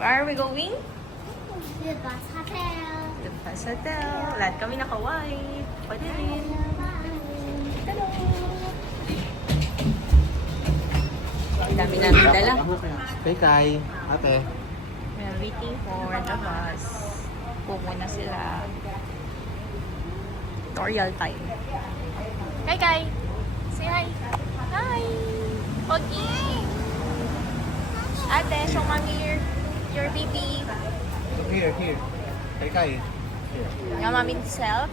Where are we going? The bus hotel. The Bus Hotel. Lahat kami naka-white. Pwede rin. Hello! Ang dami namin dala. Kay Kai, ate. We're waiting for the bus. Pumuna sila. Tutorial time. Hi, Kai! Say hi! Hi! Pogi! Ate, show mommy your baby. Here. Kay Kai. Yung mommy self.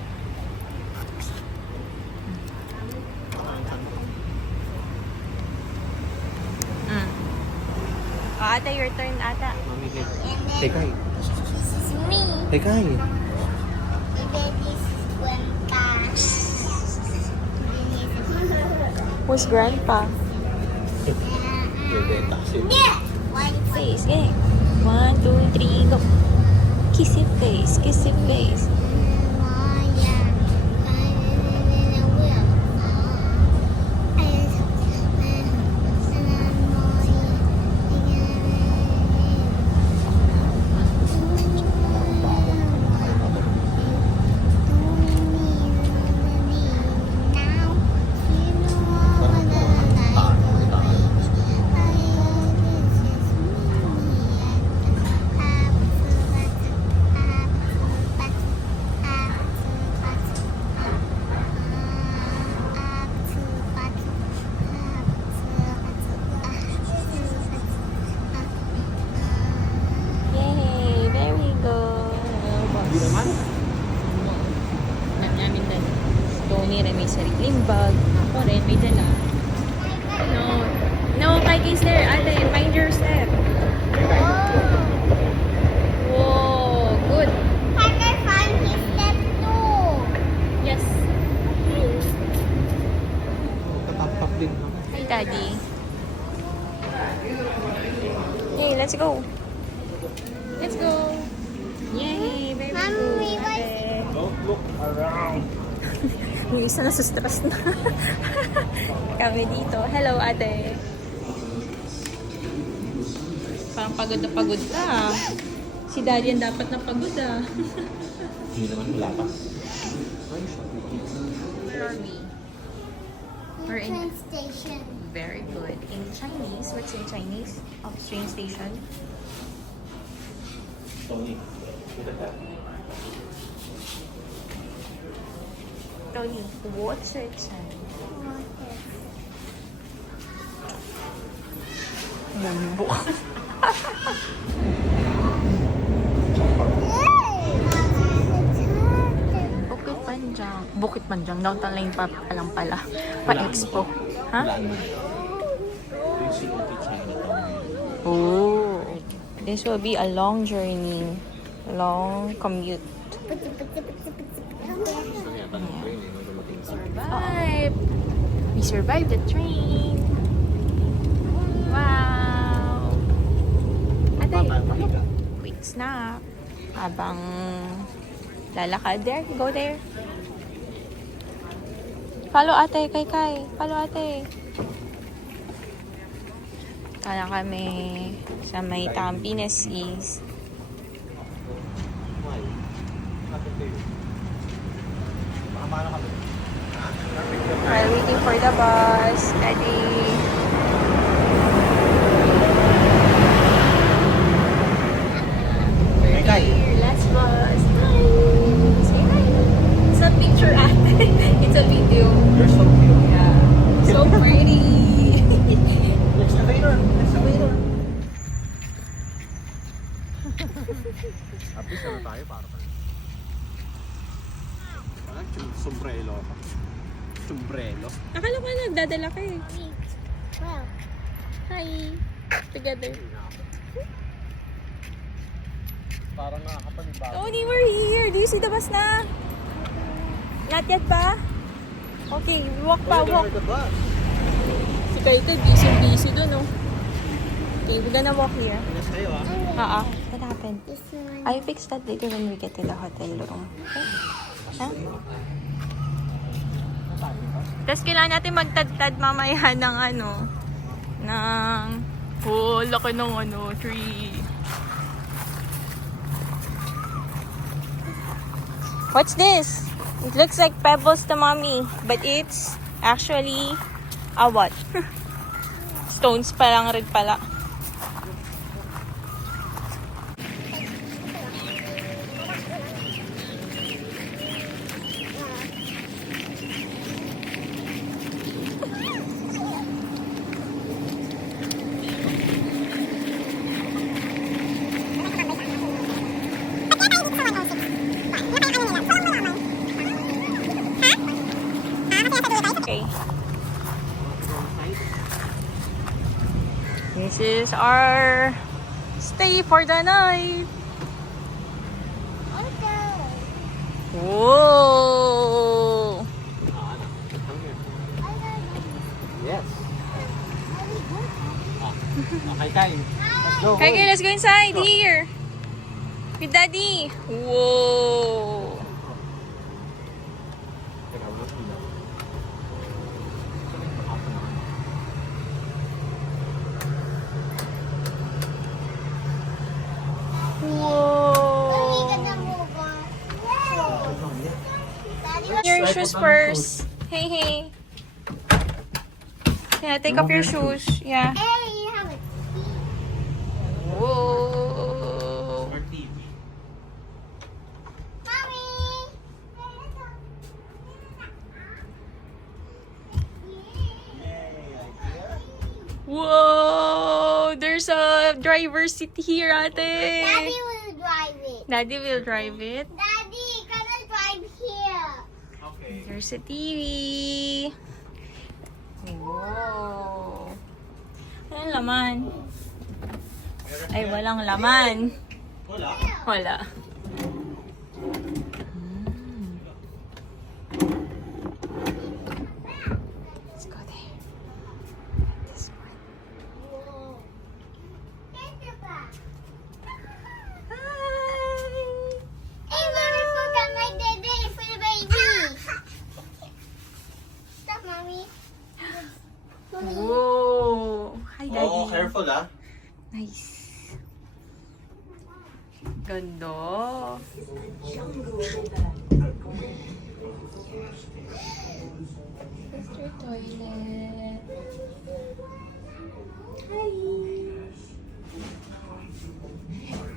Oh, ate, your turn, ata. Mami kay Kai. This is me. Kay Kai. The baby's grandpa. Who's grandpa? Yeah. Why the Face, okay. 1, 2, 3, go. Kiss your face, kiss your face. Yay! Very good. Hindi naman. Namin dala. Tony rin may sariling bag. Ako rin may dala. No. No, Kai is there. Ate, find your step. Whoa, good. I can find his step too. Yes. Tatapap din. Hi, Daddy. Yay, let's go. Let's go. Yay, very Mommy, good. why- Ate. Don't look around. Yung isa na sa stress na. Kami dito. Hello, ate. Parang pagod na pagod ka. Si Daddy ang dapat na pagod ah. Hindi naman wala pa. Where are we? We're in Train station. very good. In Chinese, what's in Chinese? Of train station. Tony. Tony, what's it Chinese? Mumbo. Bukit Panjang. Bukit Panjang. Downtown Lane pa lang pala. Pa-expo. Ha? Wala naman. Yung COT Chinatown. Oh. This will be a long journey. Long commute. Gusto niya pa ng train eh. Nung dumating sa Survive! We survived the train! Wow! Ate, quick snack. Habang lalakad. There, go there. Follow ate, kay. Follow ate. Kala kami sa may Tampines East. Why? Bakit kayo? Baka maano kami. While waiting for the bus. Daddy. Kay Kai. Last bus. Hi. Say hi. It's a picture ate. It's a video. You're so cute. Yeah. So pretty. Excavator. Excavator. Happy na tayo para pa. Sombrero. Sombrero. Akala ko nagdadala ka eh. Well, Hi. Together. Parang nakakapanibago. Tony, we're here. Do you see the bus na? Not yet pa? Okay, walk pa, walk. Si Kaito, busy dun, oh. Okay, we're gonna walk here. Yes, kayo ah. What happened? this one. I fix that later when we get to the hotel room. Okay? Huh? Tapos kailangan natin magtadtad mamaya ng ano, ng, oh, laki ng ano, tree. What's this? It looks like pebbles to mommy, but it's actually a what? Stones pa lang rin pala. Okay. This is our stay for the night. Whoa! Yes. Okay, Kai. Let's go. Okay, let's go inside here. With daddy. Whoa! Whoa! Your shoes first. Hey, hey. Yeah, take off your shoes. Yeah. Hey, you have a key. Whoa! Mommy. Whoa! There's a driver's seat here, ate. Daddy will drive it. Daddy will drive it. Daddy, can I drive here? Okay. There's a TV. Wow. Anong laman? Ay, walang laman. Wala. Wala. Let's go there. This one. Hi! Hey, mommy, forgot my dede for the baby. Stop, mommy. Whoa! Hi, Daddy. Oh, careful ah. Nice. Ganda. Sister toilet. Hi.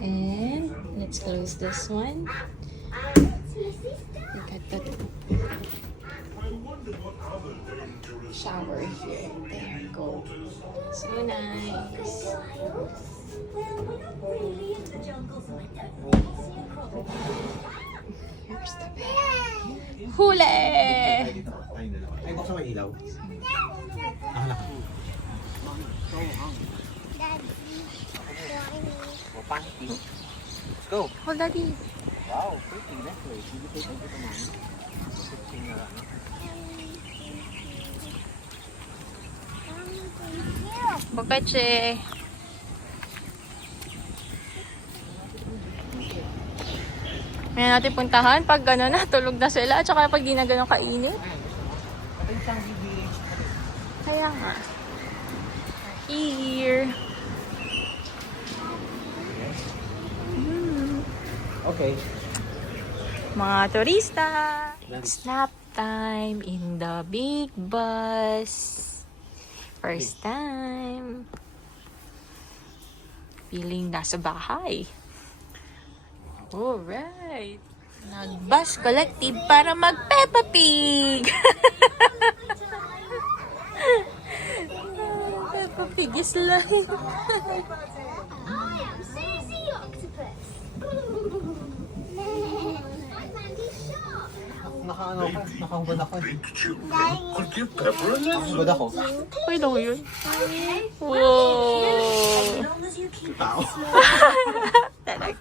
And let's close this one. We got the shower here. There you go. So nice. Here's the bed. Huli! Ay, buksan mo yung ilaw. Let's go. Hold daddy. Wow, pretty necklace. Hindi ko ito naman. Bokache. May natin puntahan pag gano'n na, tulog na sila. At saka pag di na gano'n kainit. Kaya nga. Here. Okay. Mga turista. It's nap time in the big bus. First time. Feeling nasa bahay. Alright. Nag-bus collective para mag-Peppa Pig. Peppa Pig is live. I am Susie Octopus. I found his shop. Naka-ano ako? Nakahubad ako. Daddy. Nakahubad ako. Uy, lang yun. Wow. Tao. Talaga.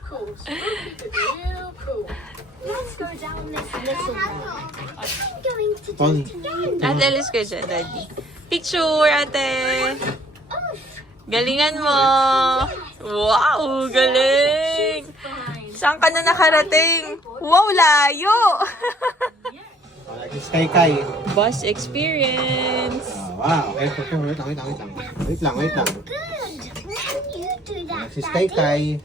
Let's go down this little road. I'm going to Pony. do it again. Ate, alis ko dyan, daddy. Picture, ate. Galingan mo. Wow, galing. Saan ka na nakarating? Wow, layo. Like this Kai Kai. Bus experience. Wow. Okay, wait lang. Wait lang. Good. When you do that, This is Kai Kai.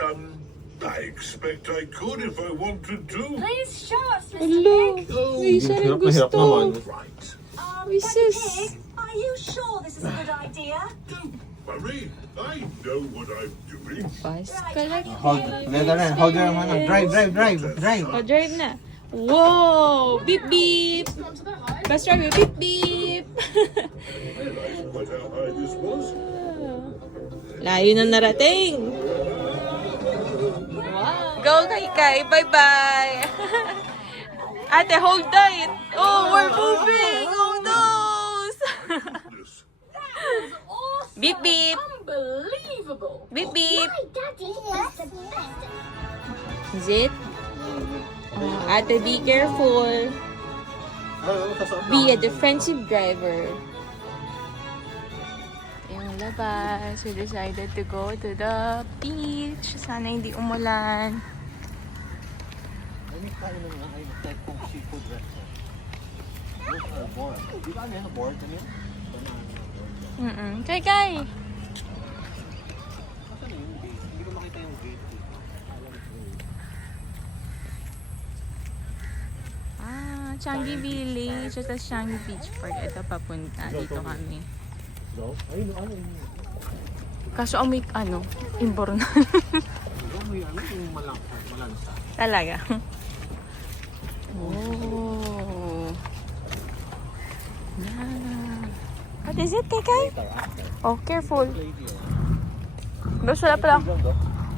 I expect I could if I wanted to. Please show us, Mr. Hello. Pig. May siya rin gusto. Right. Mrs. Pig, are you sure this is a good idea? Don't worry. I know what I'm doing. Bus collecting. Hold your hand. Drive. O, drive na. Wow! Beep beep! Bus driver, beep beep! I realized quite how high this was. Layo na narating! Go kay Kai! Bye-bye! Ate, hold tight! Oh, we're moving! Oh, no! This. Awesome. Beep beep! Unbelievable. Beep beep! My daddy is the best. Is it? Oh, ate, be careful. Be a defensive driver. Yung labas, we decided to go to the beach. Sana hindi umulan. Kay Kay! Changi Village at Changi Beach Park. Ito papunta. Dito kami. Kaso amoy imbornal. Talaga. Oh. Yeah. What is it, Kay? Oh, careful. Basta wala pala.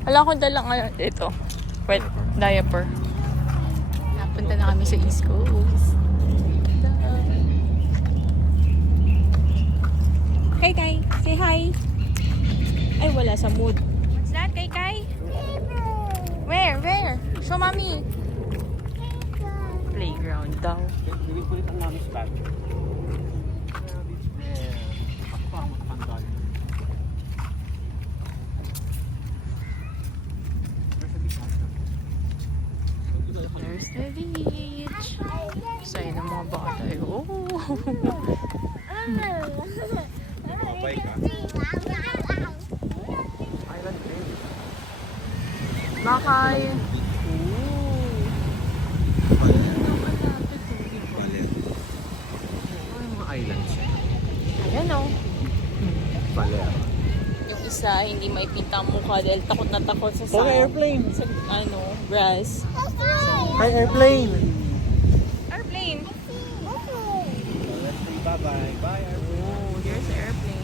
Wala akong dalang ito. Wet diaper. Napunta na kami sa East Coast. Kay, say hi. Ay, wala sa mood. What's that, Kay? Where? Show mommy. Playground daw. There's the beach. Saya ng mga bata. Oh. Bakay. Ayan o. Yung isa, hindi maipinta ang mukha dahil takot na takot sa sand. airplane. Sa grass. Hi, airplane. Airplane. Bye-bye. Bye, airplane. Oh, there's airplane.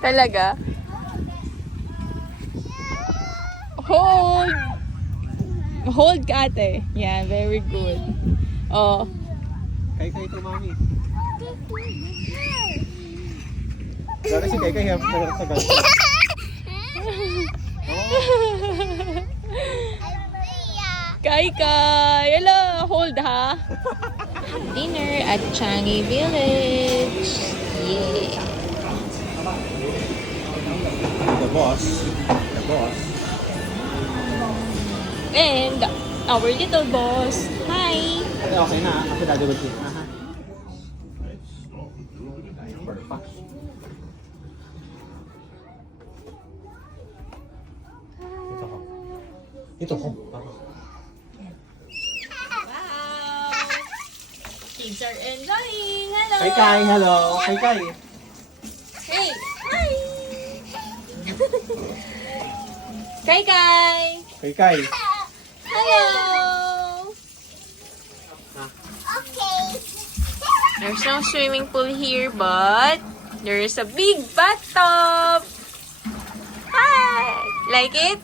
Talaga? Hold! Hold ka, ate. Yeah, very good. Oh. Kay ito, mami. Dati si Kay hirap na sa ganito. Kay! Hello! Hold, ha? Dinner at Changi Village. Yeah. The boss. And our little boss. Hi! Okay na. Kasi dati ba siya? Ito ko. Wow! Kids are enjoying! Hello! Kay, hello. Kay. Hey! Hi! Kay! Hello! Okay. There's no swimming pool here, but there is a big bathtub! Hi! Like it?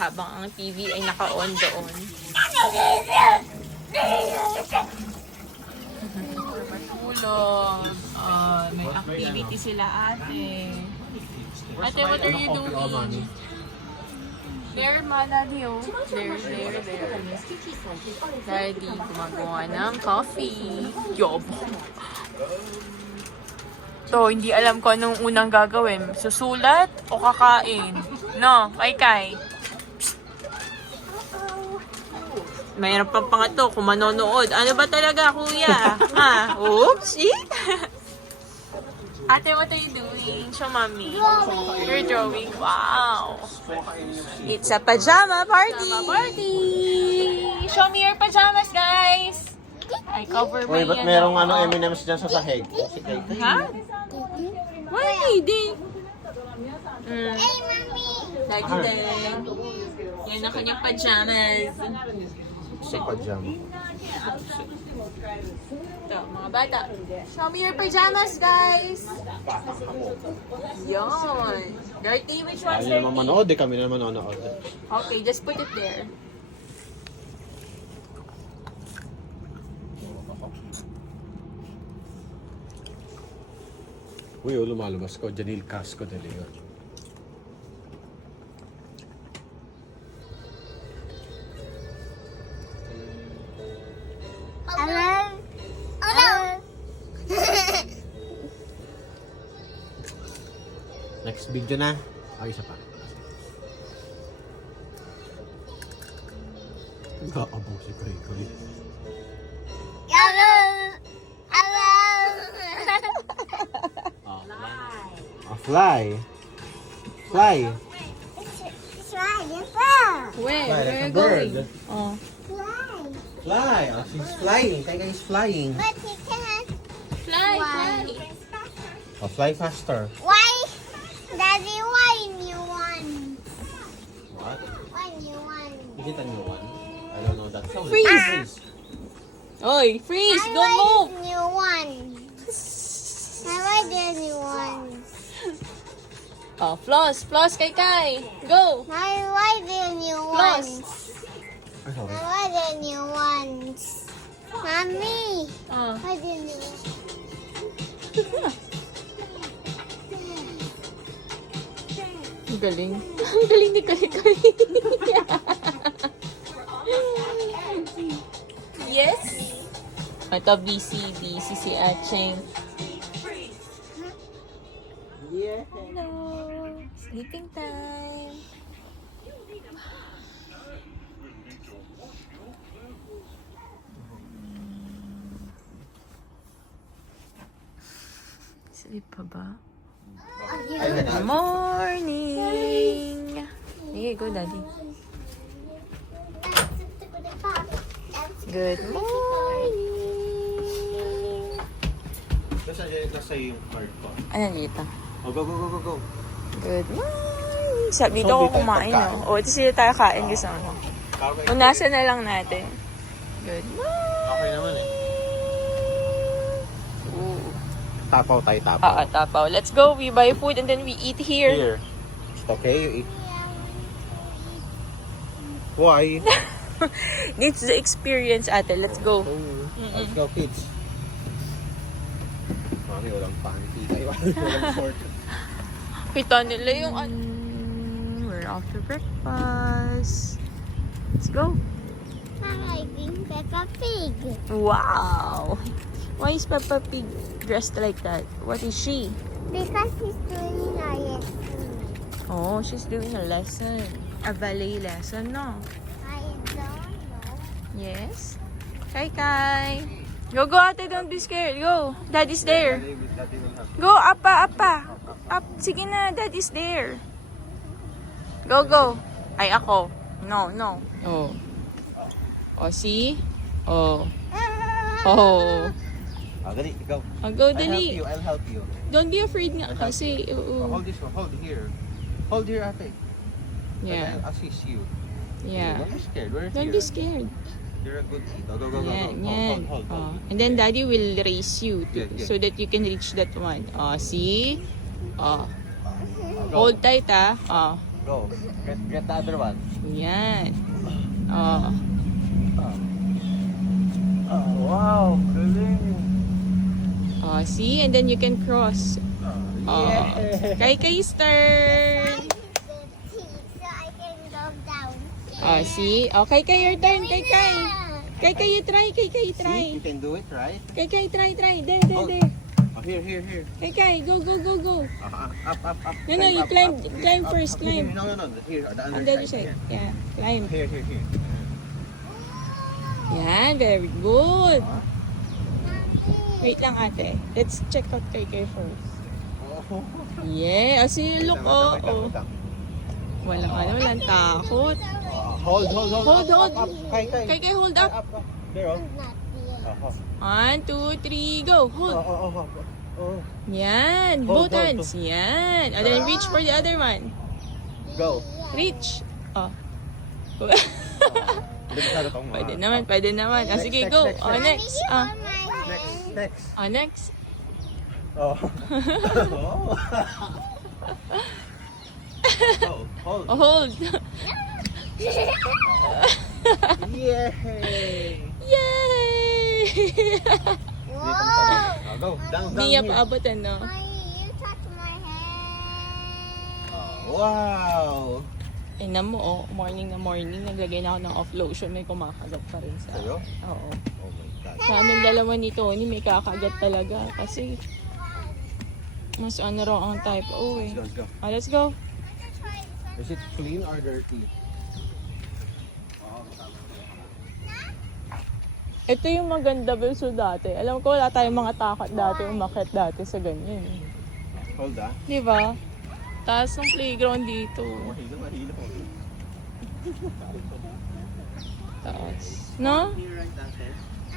Habang ang TV ay naka-on doon. Matulog. May activity sila, ate. Ate, what are you doing? There, ma, daddy, oh. There. Daddy, gumagawa ng coffee. Yobo. To, hindi alam ko anong unang gagawin. Susulat o kakain? No, Kay. Mayroon pang pangatlo kung manonood. Ano ba talaga, kuya? Ha? Oopsie! Ate, what are you doing? Show mommy. You're drawing. Wow. It's a pajama party. Show me your pajamas, guys. I cover my Ba't merong M&M's dyan sa sahig? Si Kaito. Ha? Why? Hindi. Hey, mommy. Lagi din. Yan ang kanyang pajamas. Si pajama. Ito, mga bata. Show me your pajamas, guys. Yon. Dirty, which one's Ayaw naman dirty? manood eh. Kami naman manonood. Okay, just put it there. Uy, lumalabas ko. Janil Casco de Leon. Hello. Hello. Next video na. Ay, isa pa. Nakaabang si Gregory. Hello. Hello. A fly. Fly. It's right. It's right. Where? Fly Where like are a you bird. going? Oh. Fly. Fly. Oh, she's flying. Kaika is flying. But he can't. Fly, Why? fly. Oh, fly faster. Why? Daddy, why new one? What? Why new one? Is it a new one? I don't know that. Sound. Freeze. Oi, freeze! I Don't like move! new one. I like the new one. Oh, floss, floss, kay Kai. Go! I like the new Floss. ones. Ay, sorry. I like the new ones. Mommy, Oh. why the new ones? Ang galing. Ang galing ni Kai Kai. Yes? Ito, busy si Acheng. Yeah. Hello. Sleeping time. Sleep pa ba? Good morning! Sige, go daddy. Good morning! Nasa yung card ko. Ano dito? Oh, go, go, go, go, go. Good morning! Sabi dito So, ako di tayo kumain, pagkain. no? O, ito sila tayo kain gusto mo. Unasan na lang natin. Good morning! Okay naman eh. Ooh. Tapaw tayo, tapaw. Tapaw. Let's go. We buy food and then we eat here. Here. It's okay, you eat. Why? It's the experience, ate. Let's go. Let's go, kids. Mami, walang panty. Ay, walang short. Kita nila yung we're off to breakfast. Let's go. I like Peppa Pig. Wow. Why is Peppa Pig dressed like that? What is she? Because he's doing a lesson. Oh, she's doing a lesson. A ballet lesson, no? I don't know. Yes. Kai Kai. Go, go, ate. Don't be scared. Go. Daddy's there. Go, apa, apa. Up. Sige na, Daddy's there. Go, go. Ay, ako. No, no. Oh. Oh, see? Oh. Oh. Ah, dali, go. Oh, go, dali. I'll help you. Don't be afraid nga kasi. Oo. Hold this one, hold here. Hold here, ate. Yeah. I'll assist you. Yeah. Don't be scared. We're Don't here. be scared. You're a good kid. Go, go, go, go. Yan, Go. yan. Hold. Oh. And then Daddy will raise you Yeah, yeah. so that you can reach that one. Oh, see? Oh. Go. Hold tight, ah. Oh. Go. Get the other one. Yan. Oh. Oh, wow. Galing. Oh, see? And then you can cross. Oh. Kai Kai's turn. So I can go down. Oh, see? Oh, Kai Kai, your turn. Kai Kai. Kai Kai, you try. Kai Kai, try. See, you can do it, right? Kai Kai, try. There, there, Oh. there. Oh, here. Kai Kai, go, go, go, go. Up. No, no, you climb Up. first, climb. No. Here, the On the other underside. side. Yeah, climb. Here. Yan, very good. Wait lang ate. Let's check out kay first. Yeah, see, look, oh. Walang takot. Hold. Hold. Up. Kay. Kay, hold up. There, oh. 1, 2, 3, go. Hold. Oh. Yan, Hold, both hands. Yan. And then reach for the other one. Go. Reach. Oh. Delikado pang Pwede naman. Ah, sige, go. Oh, next. Next. Oh, next. Oh. Hold. Oh, hold. Yay! Yay! Go. Down Hindi niya here. paabot, ano? You touch my hand. Wow! Ina mo, oh, morning na morning, naglagay na ako ng off lotion, may kumakagat pa rin sa... Sa'yo? Oo. Oh my God. Sa amin dalawa ni Tony, may kakagat talaga kasi mas ano raw ang type O eh. Let's go. Let's go. Is it clean or dirty? Ito yung maganda Belso dati. Alam ko wala tayong mga takot dati, umakyat dati sa ganyan. Hold ah. Di ba? Taas ng playground dito. Mahilo. Taas. No?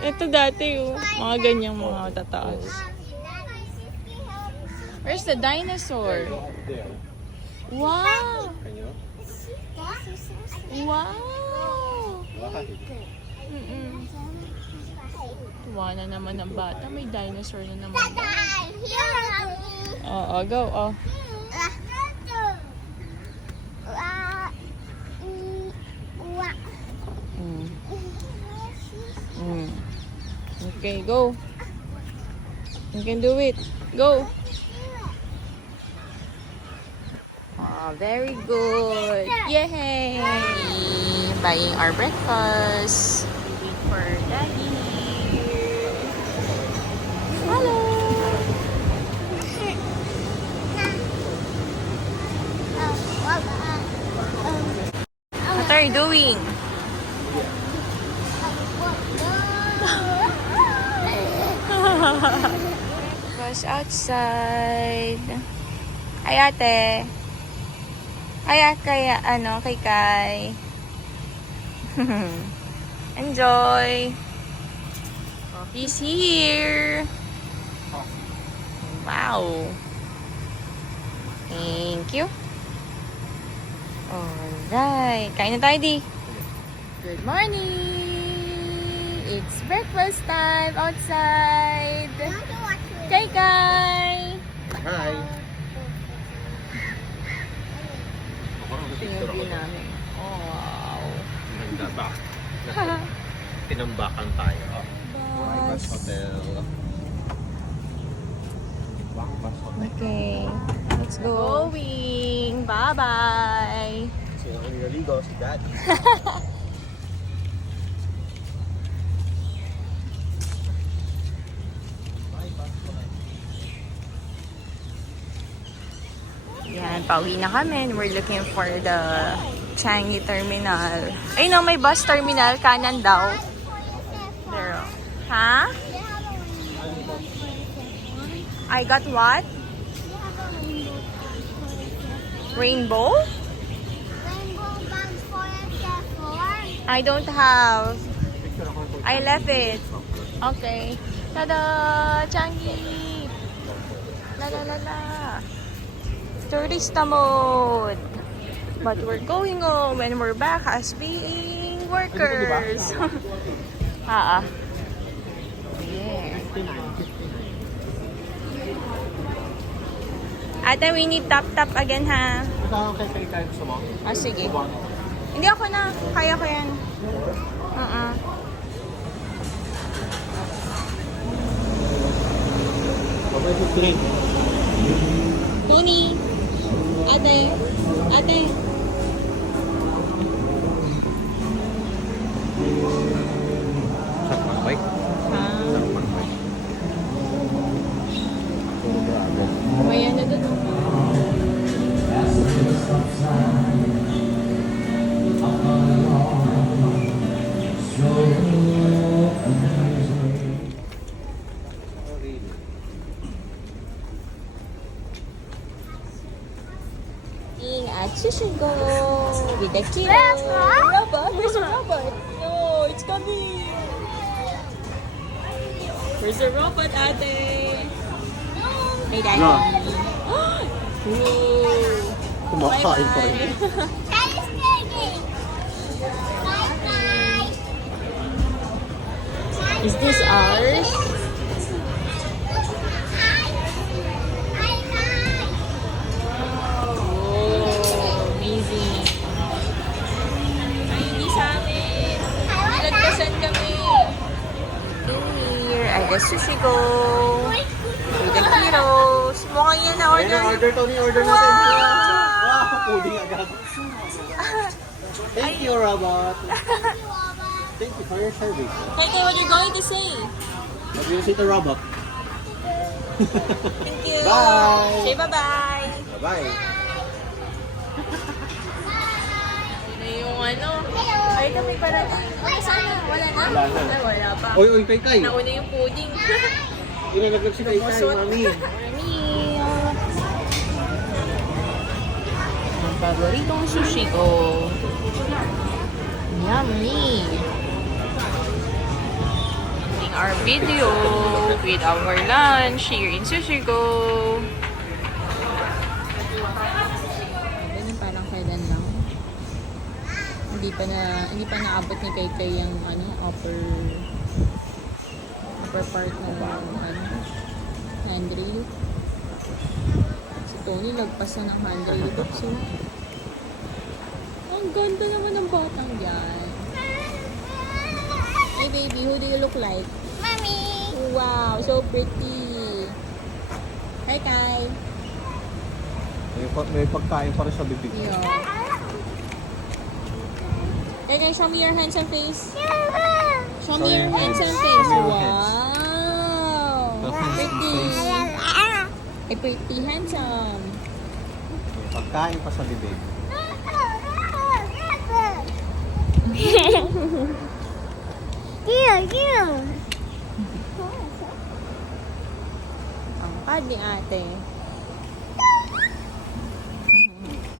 Ito dati yung mga ganyang mga tataas. Where's the dinosaur? There. Wow! Can you? Wow! Why? Mm-mm. Tuwa na naman ng bata. May dinosaur na naman. Oo, go. Oh. Mm. Mm. Okay, go. You can do it. Go. Very good. Yay! Buying our breakfast. Waiting for Daddy. Hello. What are you doing? Was outside. Ay ate. Ay kaya kay Kai. Enjoy. Coffee's here. Wow. Thank you. Alright. Kain na tayo, Di. Good morning. It's breakfast time outside. Kay Kai. Hi. Ito yung view namin. Oh, wow. Ganda ba? Tinambakan tayo. Bus Hotel. Bus Hotel. Okay. Let's go. Going. Bye-bye. Sino ang nilaligo? Si Daddy. Yan, pauwi na kami. We're looking for the Changi Terminal. Ay no, may bus terminal. Kanan daw. Pero, ha? I got what? Rainbow? I don't have. I left it. Okay. Tada! Changi! La la la la! Tourista mode! But we're going home when we're back as being workers. Yeah. Ate, we need tap-tap again, ha? Ikaw kay Kai gusto mo? Ah, sige. Hindi ako na. Kaya ko yan. Okay, 15. Tony! Ate! Ate! Sa pang-bike? Ah, Sa pang-bike. Oh, grabe. may ano dun. Oh, the kid. Robot? Where's the robot? No, it's coming. Where's the robot, ate? Hey, daddy. Whoa. Kumakain pa rin. Daddy's cooking. Bye-bye. Is this ours? Oh, amazing. Ay, hindi sa amin. Nagpasan kami. Here, I guess sushi go. To the heroes. Mukhang yan na Ayun order. na, order, Tony. Order natin. Wow, pudding agad. Thank you, Robot. Thank you for your service. Kaya what you're going to say? What do you say to Robot? Thank you. Bye. Say bye-bye. Bye-bye. Ito yung ano. Ay, ito may parang. Saan na? Wala na? Wala na. Ay, wala pa. Oy, oy, kay. Nauna yung pudding. Inalaglag si Kay, Lumusot. Mami. Meal. Ang paboritong sushi ko. Yummy. Ending our video with our lunch here in Sushi Go. Ganun parang kailan lang. Hindi pa naabot ni Kay yung ano, upper part ng handrail. Si Tony lagpas na ng handrail. So, ang ganda naman ng batang yan. Hey baby, who do you look like? Mommy. Wow, so pretty. Hi Kai. May pagkain pa rin sa bibig. Yo. Hey guys, show me your handsome face. Show me your handsome face. Show me your hands. Wow. Pretty. Ay, pretty handsome. May pagkain pa sa bibig. Ang kad ni ate.